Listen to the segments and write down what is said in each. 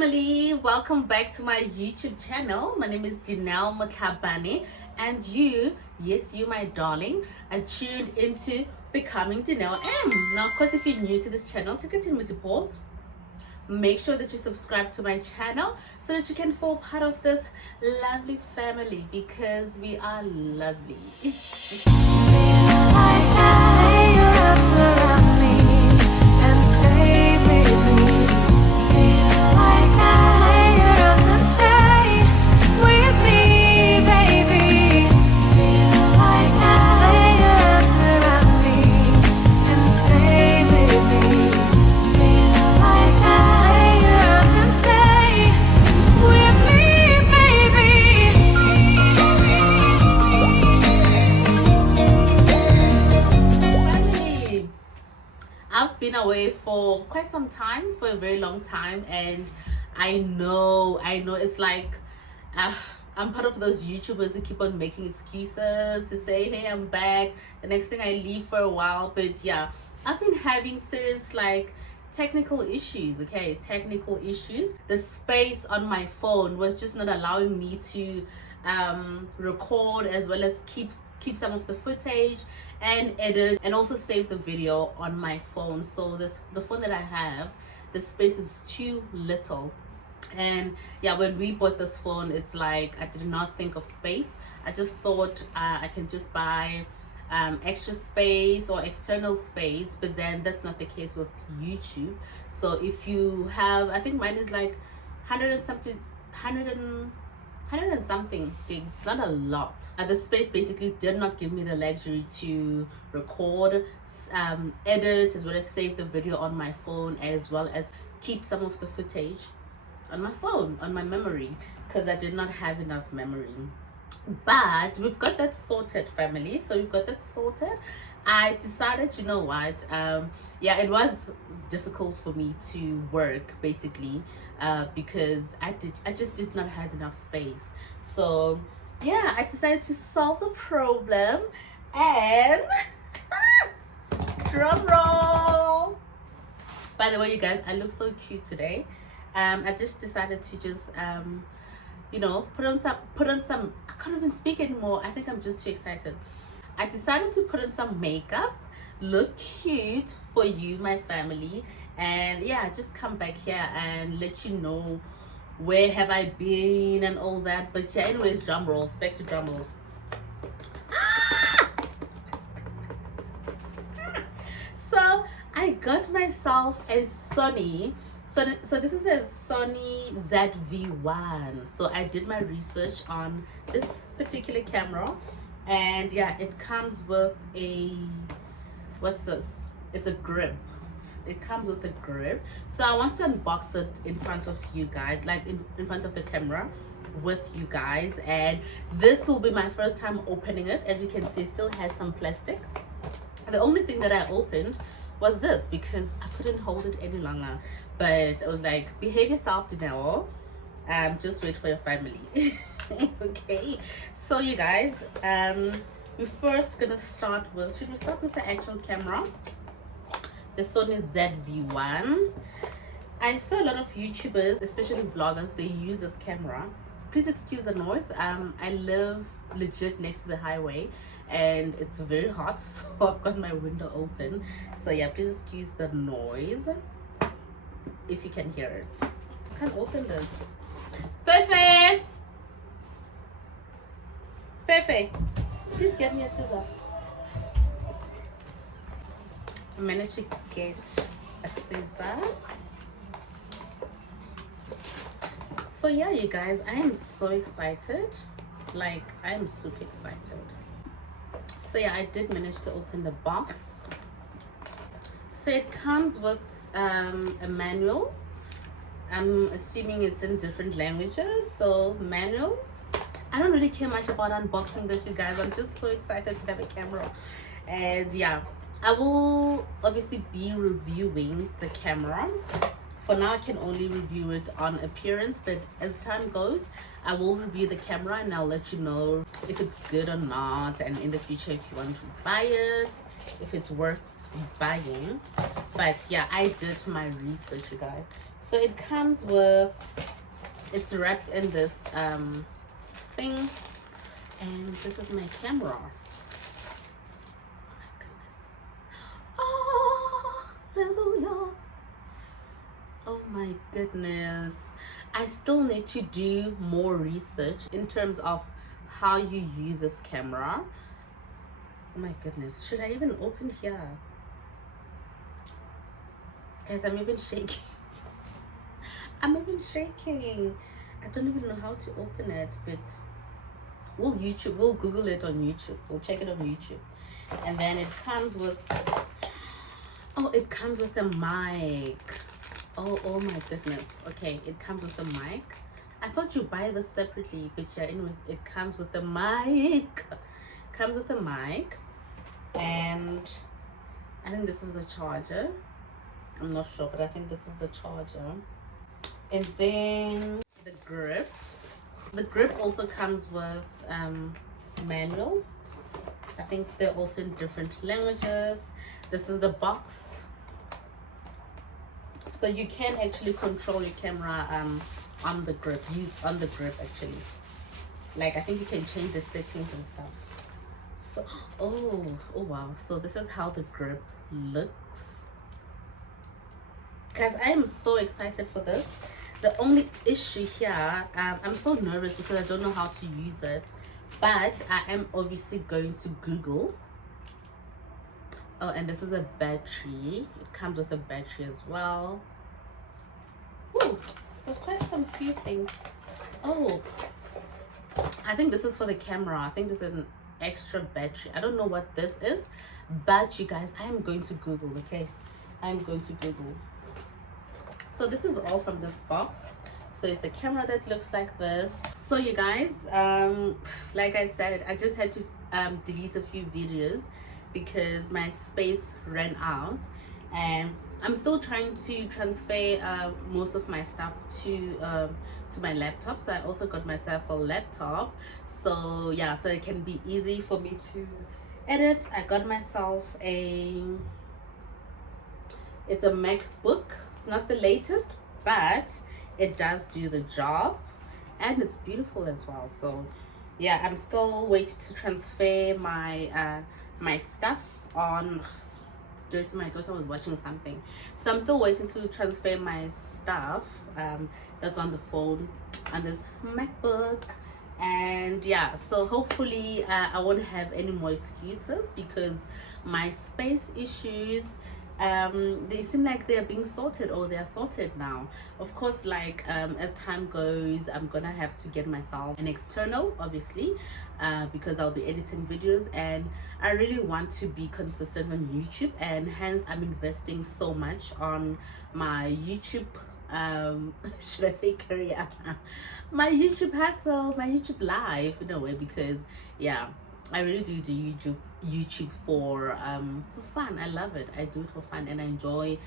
family, welcome back to my YouTube channel. My name is DineoM, and you, yes you my darling, are tuned into Becoming DineoM. Now of course, if you're new to this channel, take a minute to pause, make sure that you subscribe to my channel so that you can fall part of this lovely family, because we are lovely. I've been away for quite some time, for a very long time, and I know it's like I'm part of those YouTubers who keep on making excuses to say, hey, I'm back. The next thing I leave for a while. But yeah, I've been having serious technical issues. Technical issues. The space on my phone was just not allowing me to record, as well as keep some of the footage and edit and also save the video on my phone. So the phone that I have, the space is too little. And yeah, when we bought this phone, it's like I did not think of space. I just thought I can just buy extra space or external space, but then that's not the case with YouTube. So if you have, I think mine is like 100 and something gigs, not a lot. The space basically did not give me the luxury to record, edit, as well as save the video on my phone, as well as keep some of the footage on my phone, on my memory, because I did not have enough memory. But we've got that sorted, family. So we've got that sorted. I decided, you know what, yeah, it was difficult for me to work basically, because I just did not have enough space. So yeah, I decided to solve the problem, and drum roll. By the way, you guys, I look so cute today. I just decided to just you know, put on some, I can't even speak anymore. I think I'm just too excited. I decided to put on some makeup, look cute for you, my family, and yeah, just come back here and let you know where have I been and all that. But yeah, anyways, drum rolls, back to drum rolls. So I got myself a Sony. So this is a Sony ZV-1. So I did my research on this particular camera, and yeah, it comes with a, what's this? It's a grip. It comes with a grip. So I want to unbox it in front of you guys, like in front of the camera with you guys. And this will be my first time opening it. As you can see, it still has some plastic. The only thing that I opened was this, because I couldn't hold it any longer. But I was like, behave yourself, Dineo. Just wait for your family. Okay, so you guys, we're first gonna start with, should we start with the actual camera, the Sony ZV-1. I saw a lot of YouTubers, especially vloggers, they use this camera. Please excuse the noise. I live legit next to the highway and it's very hot, so I've got my window open. So yeah, please excuse the noise if you can hear it. I can't open this. Fefe! Fefe, please get me a scissor. I managed to get a scissor. So yeah, you guys, I am so excited. Like, I am super excited. So yeah, I did manage to open the box. So it comes with a manual. I'm assuming it's in different languages, so manuals. I don't really care much about unboxing this, you guys. I'm just so excited to have a camera. And yeah, I will obviously be reviewing the camera. For now, I can only review it on appearance, but as time goes, I will review the camera and I'll let you know if it's good or not, and in the future if you want to buy it, if it's worth buying. But yeah, I did my research, you guys. So it comes with, it's wrapped in this thing, and this is my camera. Oh my goodness. Oh, hallelujah. Oh my goodness. I still need to do more research in terms of how you use this camera. Oh my goodness. Should I even open here? Guys, I'm even shaking. I'm even shaking. I don't even know how to open it, but we'll Google it on YouTube. We'll check it on YouTube. And then it comes with, oh, it comes with a mic. Oh my goodness. Okay, it comes with a mic. I thought you buy this separately, but yeah, anyways, it comes with a mic. Comes with a mic, and I think this is the charger. I'm not sure, but I think this is the charger. And then the grip. The grip also comes with manuals. I think they're also in different languages. This is the box. So you can actually control your camera on the grip. Use on the grip actually. Like I think you can change the settings and stuff. So oh wow. So this is how the grip looks. Guys, I am so excited for this. The only issue here, I'm so nervous because I don't know how to use it, but I am obviously going to Google. Oh, and this is a battery. It comes with a battery as well. Ooh, there's quite some few things. Oh, I think this is for the camera. I think this is an extra battery. I don't know what this is, but you guys, I am going to Google. Okay, I'm going to Google. So this is all from this box. So it's a camera that looks like this. So you guys, like I said, I just had to delete a few videos because my space ran out, and I'm still trying to transfer most of my stuff to my laptop. So I also got myself a laptop, so yeah, so it can be easy for me to edit. I got myself it's a MacBook. Not the latest, but it does do the job, and it's beautiful as well. So yeah, I'm still waiting to transfer my my stuff on. Dirty, my daughter was watching something, so I'm still waiting to transfer my stuff that's on the phone on this MacBook. And yeah, so hopefully I won't have any more excuses, because my space issues, they seem like they're being sorted, or they're sorted now. Of course, like as time goes, I'm gonna have to get myself an external, obviously, because I'll be editing videos, and I really want to be consistent on YouTube, and hence I'm investing so much on my YouTube should I say career, my YouTube hustle, my YouTube life in a way, because yeah, I really do YouTube for fun. I love it. I do it for fun, and I enjoy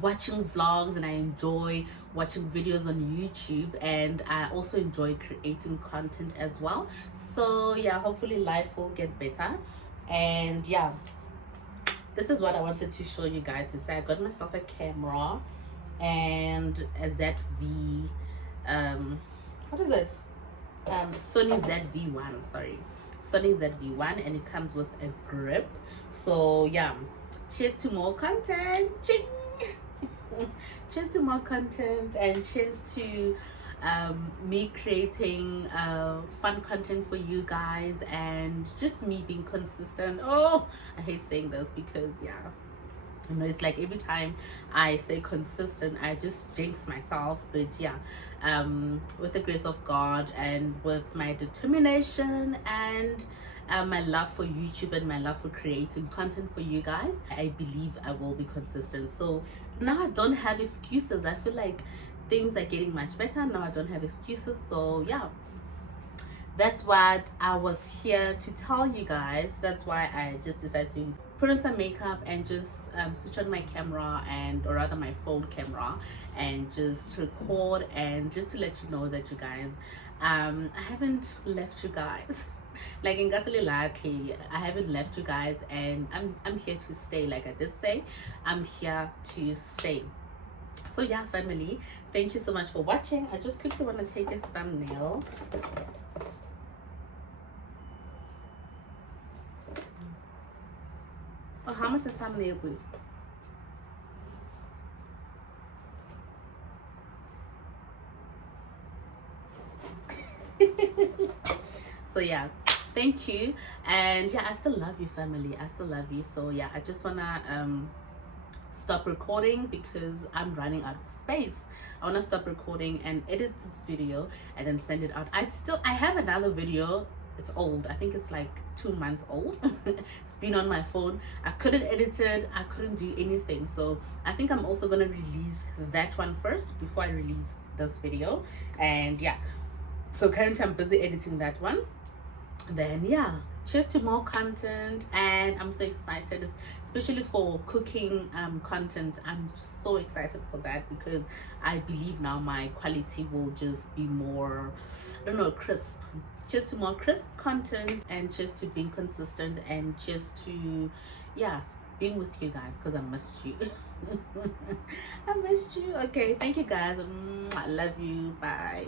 watching vlogs, and I enjoy watching videos on YouTube, and I also enjoy creating content as well. So yeah, hopefully life will get better. And yeah, this is what I wanted to show you guys, to say I got myself a camera and a ZV what is it, Sony ZV-1, sorry, Sony ZV-1, and it comes with a grip. So yeah, cheers to more content. Ching! Cheers to more content, and cheers to me creating fun content for you guys, and just me being consistent. Oh, I hate saying this because yeah, you know, it's like every time I say consistent, I just jinx myself. But yeah, with the grace of God, and with my determination, and my love for YouTube, and my love for creating content for you guys, I believe I will be consistent. So now I don't have excuses. I feel like things are getting much better now. I don't have excuses. So yeah, that's what I was here to tell you guys. That's why I just decided to put on some makeup and just switch on my camera, or rather my phone camera, and just record, and just to let you know that you guys, I haven't left you guys. Like in Gasolilaki, I haven't left you guys, and I'm here to stay. Like I did say, I'm here to stay. So yeah, family, thank you so much for watching. I just quickly want to take a thumbnail. Oh, how much is thumbnail boo? So yeah, thank you. And yeah, I still love you, family. I still love you. So yeah, I just wanna stop recording because I'm running out of space. I want to stop recording and edit this video and then send it out. I have another video. It's old. I think it's like 2 months old. It's been on my phone. I couldn't edit it. I couldn't do anything. So I think I'm also going to release that one first before I release this video. And yeah, so currently I'm busy editing that one. Then yeah, cheers to more content, and I'm so excited, especially for cooking content. I'm so excited for that because I believe now my quality will just be more, I don't know, crisp. Just to more crisp content, and just to being consistent, and just to yeah, being with you guys because I missed you. I missed you. Okay, thank you guys. I love you. Bye.